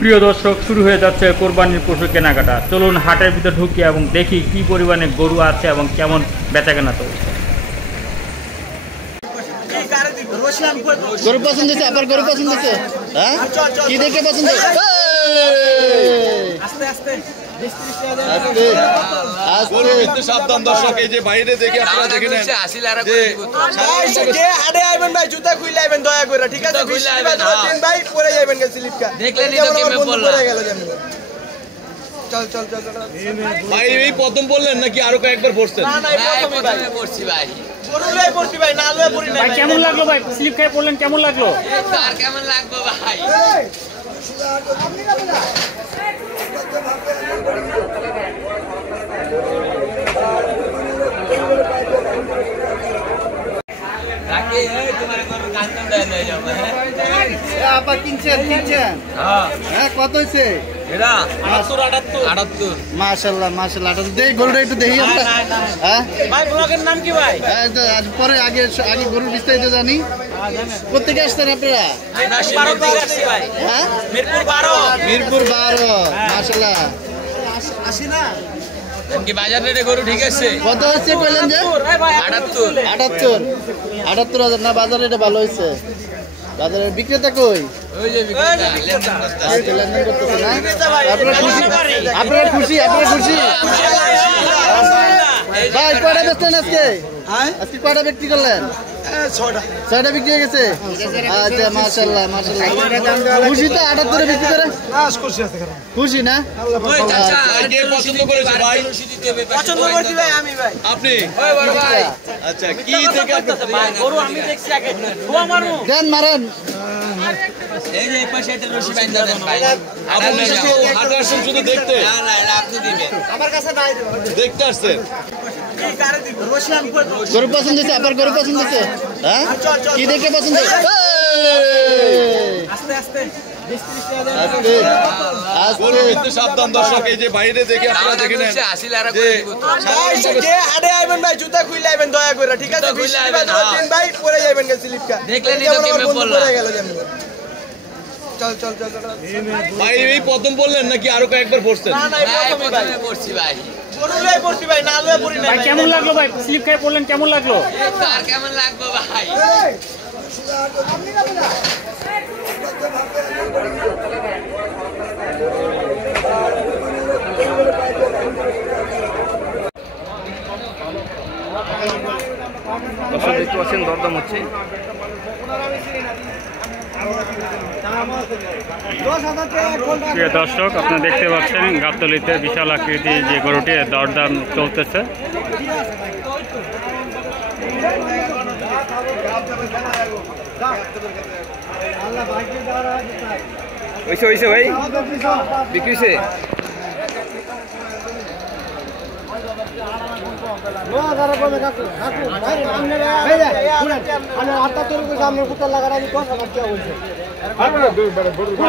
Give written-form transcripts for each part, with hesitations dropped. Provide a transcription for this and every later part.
প্রিয় দর্শক, শুরু হয়ে যাচ্ছে কোরবানির পশু কেনাকাটা। চলুন হাটের ভিতর ঢুকি এবং দেখি কি পরিমাণে গরু আছে এবং কেমন বেচাকেনা চলছে। গরু পছন্দ হয়েছে? আপনার গরু পছন্দ হয়েছে? হ্যাঁ, কি দেখে পছন্দ? সাবধান দর্শক, এই যে বাইরে দেখে আপনারা দেখে নেন। জুতা খুলে আইবেন দয়া করে, ঠিক আছে? ভাই পরে যাবেন চল চল চল ভাই। এই প্রথম বললেন নাকি আরো কয়েকবার পড়ছেন? কেমন লাগলো ভাই? স্লিপ খেয়ে পড়লেন, কেমন লাগলো? কেমন লাগবে ভাই? কত হয়েছে? মাশাআল্লাহ মাশাআল্লাহ। গরুটা একটু দেখি আমরা। নাম কি ভাই? পরে আগে গরুর বিস্তারিত জানি। কোথেকে আসছেন আপনারা? মিরপুর 12। মাশাআল্লাহ। আসি না কি বাজার রেটে গরু ঠিক আছে? কত হচ্ছে কইলেন যে? 78,000 না? বাজার রেটে ভালো হয়েছে। বাজারের বিক্রেতা কই? ওই যে বিক্রেতা লেনদেন করতেছে না? আপনারা খুশি? ভাই কয়টা বেচলেন আজকে? আজকে কয়টা বিক্রি করলেন? 6টা বিক্রি হয়ে গেছে। আচ্ছা মাশাআল্লাহ মাশাআল্লাহ। খুশি তো 78 বিক্রি করে? খুশি না? পছন্দ করেছে ভাই? পছন্দ করছি ভাই আমি ভাই। আপনি? ওই বড় ভাই। আচ্ছা, কি থেকে গরু আমি দেখছি আগে। ছোয়া মারু। দেন মারেন। এই যে এই পাশে একটা রশি বাইন্ধা দেন ভাই। আপনি তো হাট আসছেন শুধু দেখতে? না আপনি দিবেন। আমার কাছে নাই দেখতে আসছেন? গরু পছন্দ হয়েছে? আপনার গরু পছন্দ হয়েছে? হ্যাঁ, কি দেখে পছন্দ? সাবধান দর্শক, এই যে বাইরে দেখে আপনারা দেখে নেন। ভাই জুতা খুলে আইবেন দয়া করে, ঠিক আছে? ভাই পরে যাবেন চল চল চল ভাই। এই প্রথম বললেন নাকি আরো কয়েকবার পড়ছেন? কেমন লাগলো ভাই? স্লিপ খেয়ে পড়লেন, কেমন লাগলো? কেমন লাগবে ভাই? দর্শক দেখতে পাচ্ছেন দরদাম হচ্ছে। প্রিয় দর্শক, আপনারা দেখতে পাচ্ছেন গাবতলীতে বিশাল আকৃতি যে গরুটি দরদাম চলতেছে। হয়েছে ভাই, বিক্রি হয়েছে।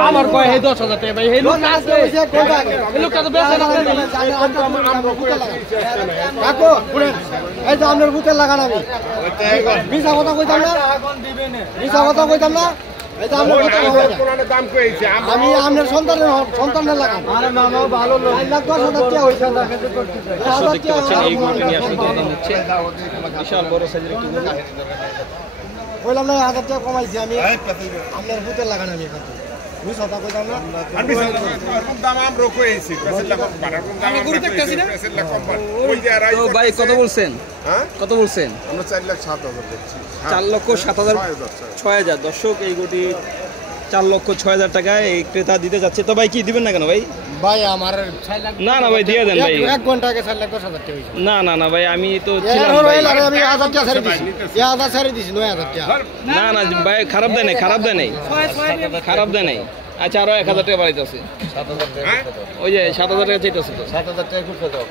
আমার কয় 10,000 টাকা ভাই। এই লোকটা তো বেচে না। কাকু এই তো আপনার বুতে লাগান। আমি মিছা কথা কইতাম না। আমি আপনার সন্তানের লাগান। ভালো বললাম না, 1000 টাকা কমাইছি আমি। আপনার বুতে লাগান। আমি ভাই কত বলছেন? কত বলছেন? আমরা 4,07,000 দেখছি। 4,07,000 দর্শক, এই গরুটি 4,06,000 টাকায় এই ক্রেতা দিতে যাচ্ছে। তো ভাই কি দিবেন না কেন ভাই? ভাই আমার না ভাই দিয়ে দেন ভাই। 1 ঘন্টা আগে 4,10,000 টাকা হইছে। না ভাই, আমি তো ছিলাম ভাই। আমি 1000 টাকা ছেড়ে দিছি। 1000 ছেড়ে দিছি, 9,000 টাকা। না ভাই, খারাপ দেয় নাই। আচ্ছা, আরো 1,000 টাকা বাড়াইতে আছে। 7,000 টাকা। ওই যে 7,000 টাকা চাইতেছে তো। 7,000 টাকা খুব দাও।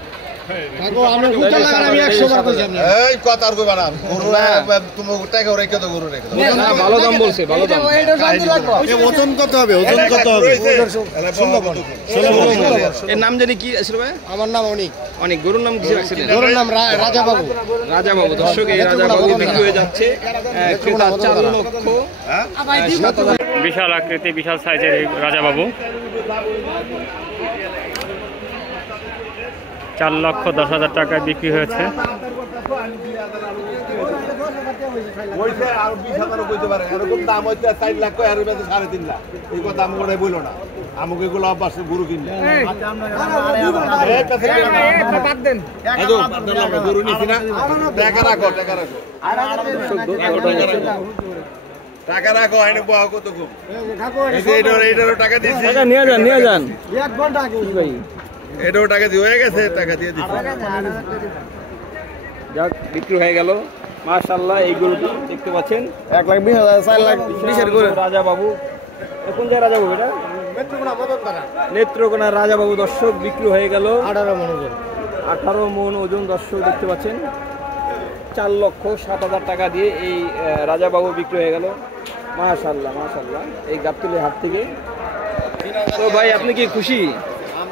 এই কথা আর কইবা না গরু তুমি টাকা রেখে দাও গরু রেখে দাও না, ভালো দাম বলছে, ভালো দাম। ওজন কত হবে? ওজন কত হবে? এর নাম জানি কি আসলে ভাই? আমার নাম অনিক। অনেক গরুর নাম কিছু রাখছিলেন? গরুর নাম রাজা বাবু। রাজা বাবু। দর্শক, এই রাজা বাবু বিক্রি হয়ে যাচ্ছে ক্রেতা 4,07,000। বিশাল আকৃতি, বিশাল সাইজের এই রাজাবাবু 4,10,000 টাকায় বিক্রি হয়েছে। আর 20,000 কইতে পারে এরকম দাম হইতে 4 লাখ কয় আর 3.5 লাখ এই কথা আমি ওটাই বইলো না আমাকে এগুলো অভ্যাস গরু কিনলে গরু নিছি না টাকা রাখো টাকা রাখো আইনে বহা কত কম এইটারও টাকা দিচ্ছি নিয়ে যান এটাও টাকা দিয়ে হয়ে গেছে টাকা দিয়ে দিচ্ছি যাক, বিক্রি হয়ে গেল মাশাআল্লাহ। এই গরুটি দেখতে পাচ্ছেন 1,20,000 4,20,000 করে। রাজা বাবু। কোন জায়গায় রাজা বাবু? এটা নেত্রকোনা রাজা বাবু। দর্শক, বিক্রি হয়ে গেল 18 মন ওজন। দর্শক দেখতে পাচ্ছেন 4,07,000 টাকা দিয়ে এই রাজা বাবু বিক্রি হয়ে গেল। মাশাআল্লাহ মাশাআল্লাহ, এই গাবতলী হাট থেকে। তো ভাই, আপনি কি খুশি?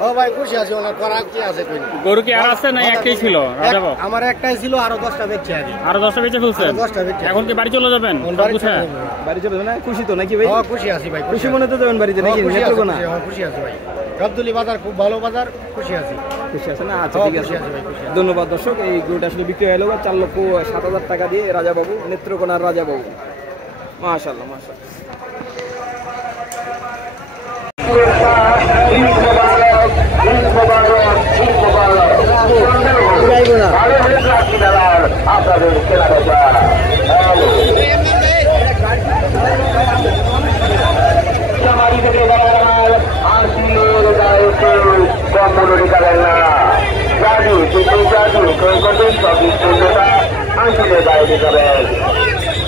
ও ভাই খুশি আছি, অনেক করার কি আছে কই। গরু কি আর আছে না একটাই ছিল রাজাবাবু? আমার একটাই ছিল, আরো 10টা বেচছি আগে। আরো 10টা বেচে ফেলছেন? 10টা বেচছি। এখন কি বাড়ি চলে যাবেন? বাড়ি চলে যাবেন? খুশি তো নাকি ভাই? খুশি আছি ভাই। খুশি মনে তো যাবেন বাড়িতে নাকি? নেত্রকোনা খুশি আছি ভাই। গাবতলী বাজার খুব ভালো বাজার, খুশি আছি। খুশি আছে না? আচ্ছা, ঠিক আছে, ধন্যবাদ। দর্শক, এই গরুটা আসলে বিক্রি হয়ে গেল 4,07,000 টাকা দিয়ে রাজা বাবু, নেত্রকোনার রাজা বাবু। মাশাআল্লাহ মাশাআল্লাহ।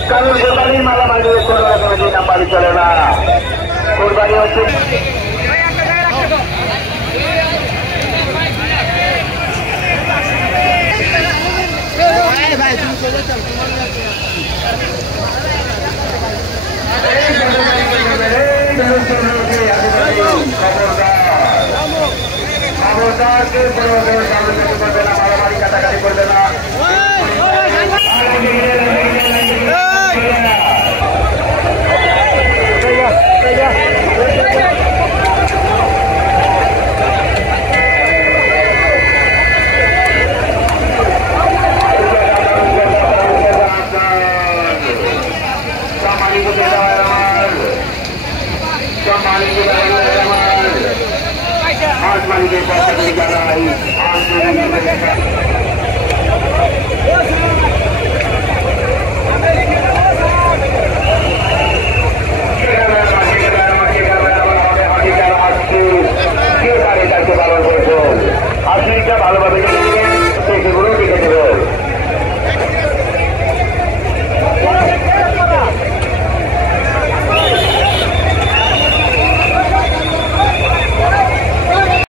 কারণ কোরবানির মালামাল বাড়ি চলে না। কোরবানি হচ্ছে মারামারি কাটাকাটি করবে না। মালিকের পক্ষ থেকে জানাই